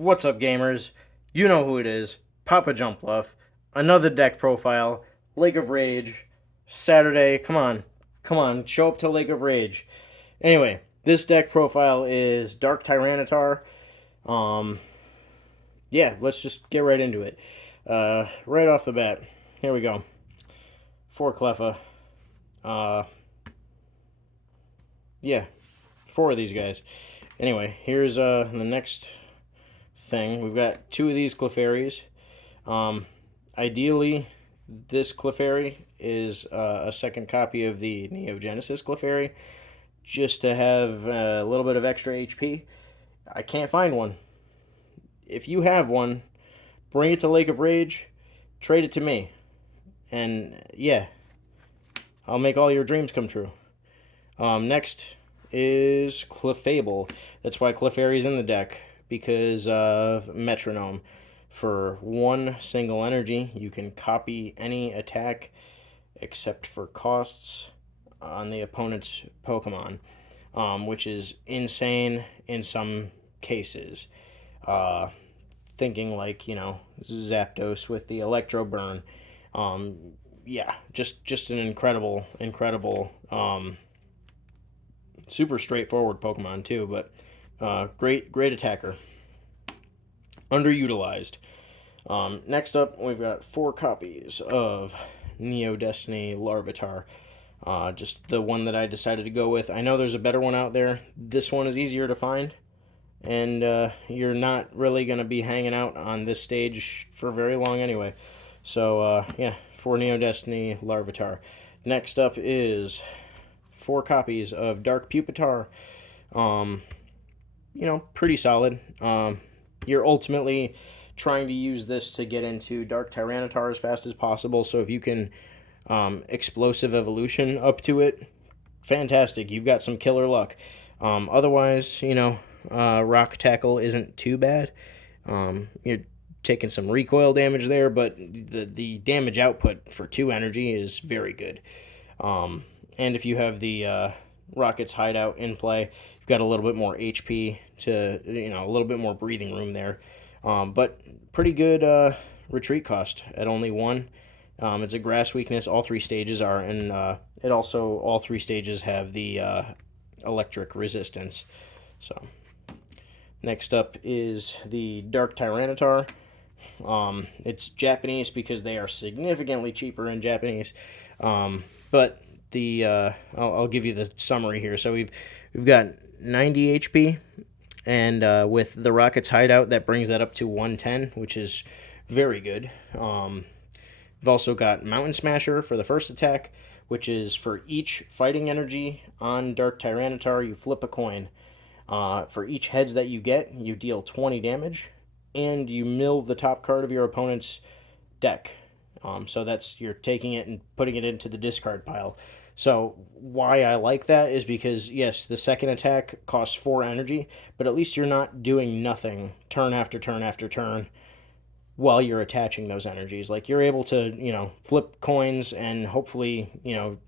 What's up, gamers? You know who it is. Papa Jumpluff. Another deck profile. Lake of Rage. Saturday. Come on. Come on. Show up to Lake of Rage. Anyway, this deck profile is Dark Tyranitar. Um, yeah, let's just get right into it. Right off the bat. Here we go. 4 Cleffa. Uh, yeah, 4 of these guys. Anyway, here's the next thing. We've got 2 of these Clefairies. Ideally, this Clefairy is a second copy of the Neo Genesis Clefairy, just to have a little bit of extra HP. I can't find one. If you have one, bring it to Lake of Rage, trade it to me, and yeah, I'll make all your dreams come true. Next is Clefable. That's why Clefairy's in the deck, because of Metronome. For 1 single energy, you can copy any attack except for costs on the opponent's Pokemon, which is insane in some cases. Thinking like, Zapdos with the Electro Burn. Yeah, just an incredible, super straightforward Pokemon too, but great attacker. Underutilized. Next up, we've got 4 copies of Neo Destiny Larvitar. Just the one that I decided to go with. I know there's a better one out there. This one is easier to find, and you're not really going to be hanging out on this stage for very long anyway. So, yeah, 4 Neo Destiny Larvitar. Next up is 4 copies of Dark Pupitar. Pretty solid. You're ultimately trying to use this to get into Dark Tyranitar as fast as possible, so if you can explosive evolution up to it, fantastic. You've got some killer luck. Otherwise, Rock Tackle isn't too bad. You're taking some recoil damage there, but the damage output for 2 energy is very good. And if you have the Rocket's Hideout in play, you've got a little bit more HP to, a little bit more breathing room there. But pretty good retreat cost at only 1. It's a grass weakness. All 3 stages are, and it also, all 3 stages have the electric resistance. So, next up is the Dark Tyranitar. It's Japanese because they are significantly cheaper in Japanese. But I'll give you the summary here. So we've got 90 HP, and with the Rocket's Hideout, that brings that up to 110, which is very good. We've also got Mountain Smasher for the first attack, which is for each fighting energy on Dark Tyranitar, you flip a coin. For each heads that you get, you deal 20 damage, and you mill the top card of your opponent's deck. So that's, you're taking it and putting it into the discard pile. So why I like that is because, yes, the second attack costs 4 energy, but at least you're not doing nothing turn after turn after turn while you're attaching those energies. Like, you're able to, flip coins and hopefully,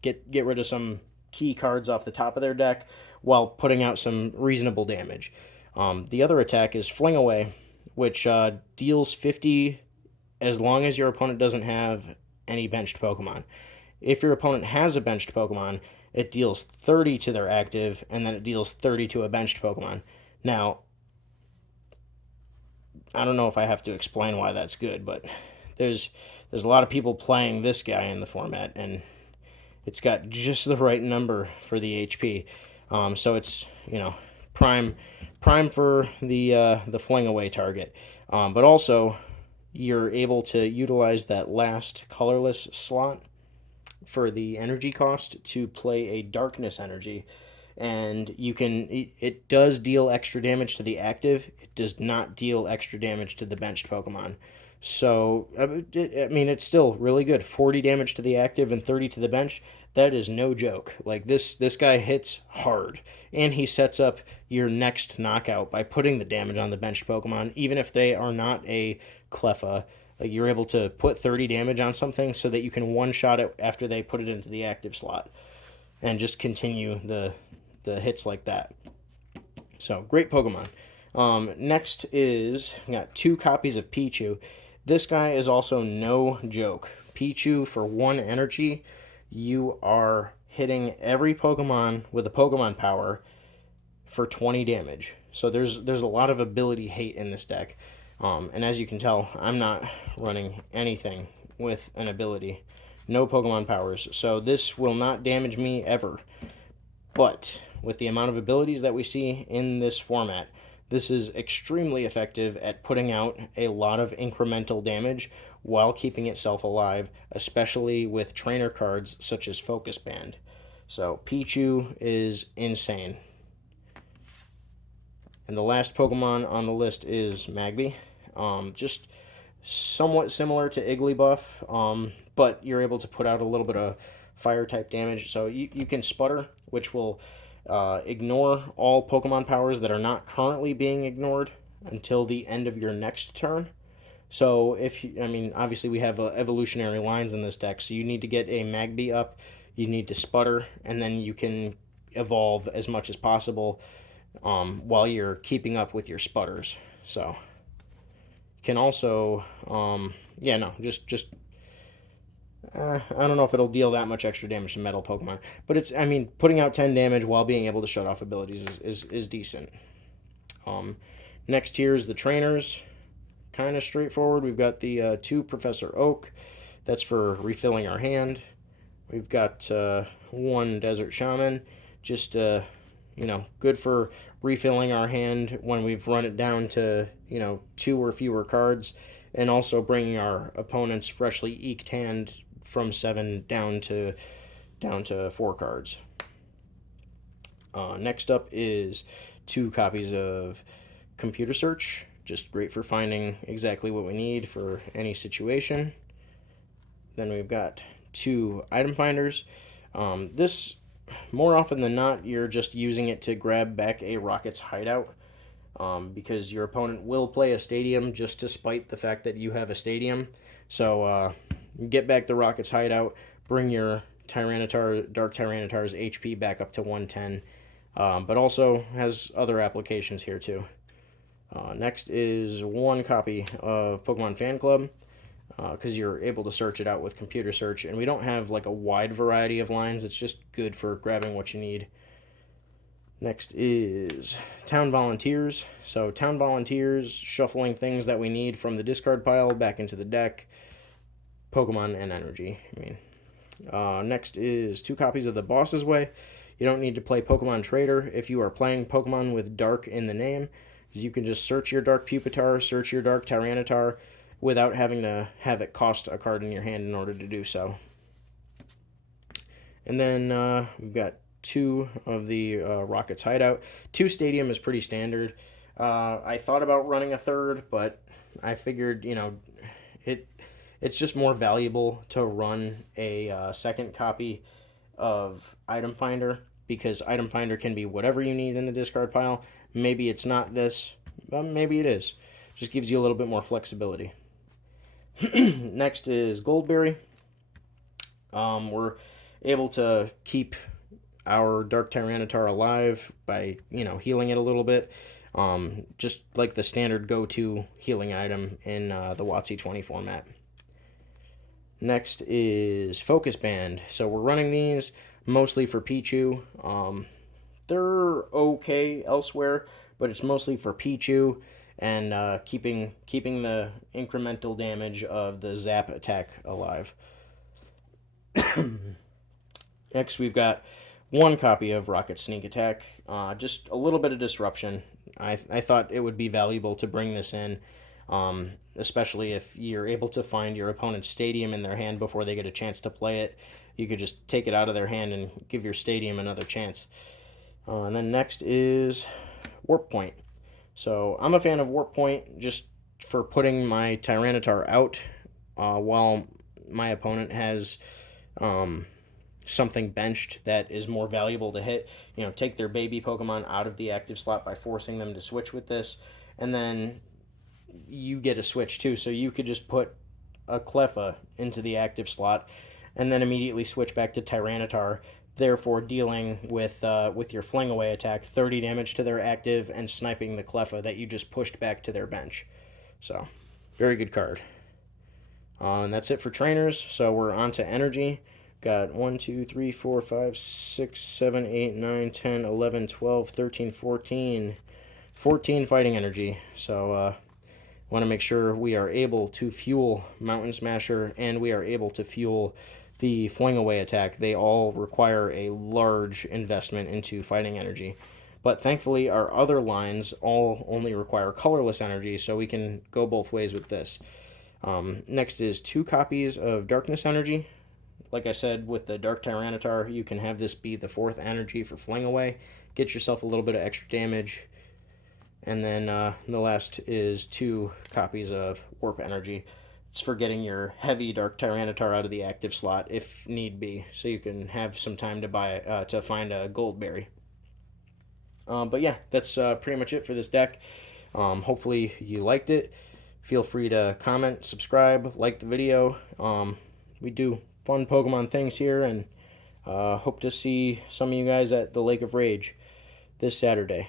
get rid of some key cards off the top of their deck while putting out some reasonable damage. The other attack is Fling Away, which deals 50 as long as your opponent doesn't have any benched Pokemon. If your opponent has a benched Pokemon, it deals 30 to their active, and then it deals 30 to a benched Pokemon. Now, I don't know if I have to explain why that's good, but there's a lot of people playing this guy in the format, and it's got just the right number for the HP. So it's, prime for the Fling Away target. But also, you're able to utilize that last colorless slot for the energy cost to play a darkness energy, and it does deal extra damage to the active. It does not deal extra damage to the benched Pokemon. So it's still really good. 40 damage to the active and 30 to the bench. That is no joke. Like, this guy hits hard, and he sets up your next knockout by putting the damage on the benched Pokemon, even if they are not a Cleffa. Like, you're able to put 30 damage on something so that you can one-shot it after they put it into the active slot, and just continue the hits like that. So, great Pokemon. Next is, we got 2 copies of Pichu. This guy is also no joke. Pichu for 1 energy, you are hitting every Pokemon with a Pokemon power for 20 damage. So there's a lot of ability hate in this deck. And as you can tell, I'm not running anything with an ability. No Pokemon powers. So this will not damage me ever. But with the amount of abilities that we see in this format, this is extremely effective at putting out a lot of incremental damage while keeping itself alive, especially with trainer cards such as Focus Band. So Pichu is insane. And the last Pokemon on the list is Magby. Just somewhat similar to Igglybuff, but you're able to put out a little bit of fire type damage. So you can Sputter, which will ignore all Pokemon powers that are not currently being ignored until the end of your next turn. So obviously we have evolutionary lines in this deck, so you need to get a Magby up, you need to Sputter, and then you can evolve as much as possible while you're keeping up with your Sputters. So you can also, I don't know if it'll deal that much extra damage to metal Pokemon, but putting out 10 damage while being able to shut off abilities is decent. Next here is the trainers. Kind of straightforward. We've got the 2 Professor Oak. That's for refilling our hand. We've got 1 Desert Shaman. Just, good for refilling our hand when we've run it down to, 2 or fewer cards. And also bringing our opponent's freshly eked hand from 7 down to 4 cards. Next up is 2 copies of Computer Search. Just great for finding exactly what we need for any situation. Then we've got 2 Item Finders. This, more often than not, you're just using it to grab back a Rocket's hideout. Because your opponent will play a stadium just to spite the fact that you have a stadium. So get back the Rocket's hideout, bring your Tyranitar, Dark Tyranitar's HP back up to 110, but also has other applications here too. Next is 1 copy of Pokemon Fan Club, because you're able to search it out with Computer Search, and we don't have like a wide variety of lines. It's just good for grabbing what you need. Next is Town Volunteers. So Town Volunteers, shuffling things that we need from the discard pile back into the deck. Pokemon and energy, Next is 2 copies of the Boss's Way. You don't need to play Pokemon Trader if you are playing Pokemon with Dark in the name, because you can just search your Dark Pupitar, search your Dark Tyranitar, without having to have it cost a card in your hand in order to do so. And then we've got 2 of the Rocket's Hideout. 2 Stadium is pretty standard. I thought about running a 3rd, but I figured, it's just more valuable to run a 2nd copy of Item Finder, because Item Finder can be whatever you need in the discard pile. Maybe it's not this, but maybe it is. Just gives you a little bit more flexibility. Next is Goldberry. We're able to keep our Dark Tyranitar alive by, healing it a little bit. Just like the standard go-to healing item in the WOTC20 format. Next is Focus Band. So we're running these mostly for Pichu. They're okay elsewhere, but it's mostly for Pichu and keeping the incremental damage of the Zap attack alive. Next, we've got 1 copy of Rocket Sneak Attack. Just a little bit of disruption. I thought it would be valuable to bring this in, especially if you're able to find your opponent's stadium in their hand before they get a chance to play it. You could just take it out of their hand and give your stadium another chance. And then next is Warp Point. So I'm a fan of Warp Point just for putting my Tyranitar out while my opponent has something benched that is more valuable to hit. Take their baby Pokemon out of the active slot by forcing them to switch with this, and then you get a switch too. So you could just put a Cleffa into the active slot and then immediately switch back to Tyranitar, therefore dealing with your fling away attack, 30 damage to their active, and sniping the Cleffa that you just pushed back to their bench. So, very good card. And that's it for trainers. So we're on to energy. Got 1, 2, 3, 4, 5, 6, 7, 8, 9, 10, 11, 12, 13, 14. 14 fighting energy. So want to make sure we are able to fuel Mountain Smasher and we are able to fuel the Fling Away attack. They all require a large investment into fighting energy. But thankfully, our other lines all only require colorless energy, so we can go both ways with this. Next is 2 copies of Darkness Energy. Like I said, with the Dark Tyranitar, you can have this be the 4th energy for Fling Away. Get yourself a little bit of extra damage. And then the last is 2 copies of Warp Energy. It's for getting your heavy Dark Tyranitar out of the active slot if need be, so you can have some time to buy to find a gold berry. But yeah, that's pretty much it for this deck. Hopefully you liked it. Feel free to comment, subscribe, like the video. We do fun Pokemon things here, and hope to see some of you guys at the Lake of Rage this Saturday.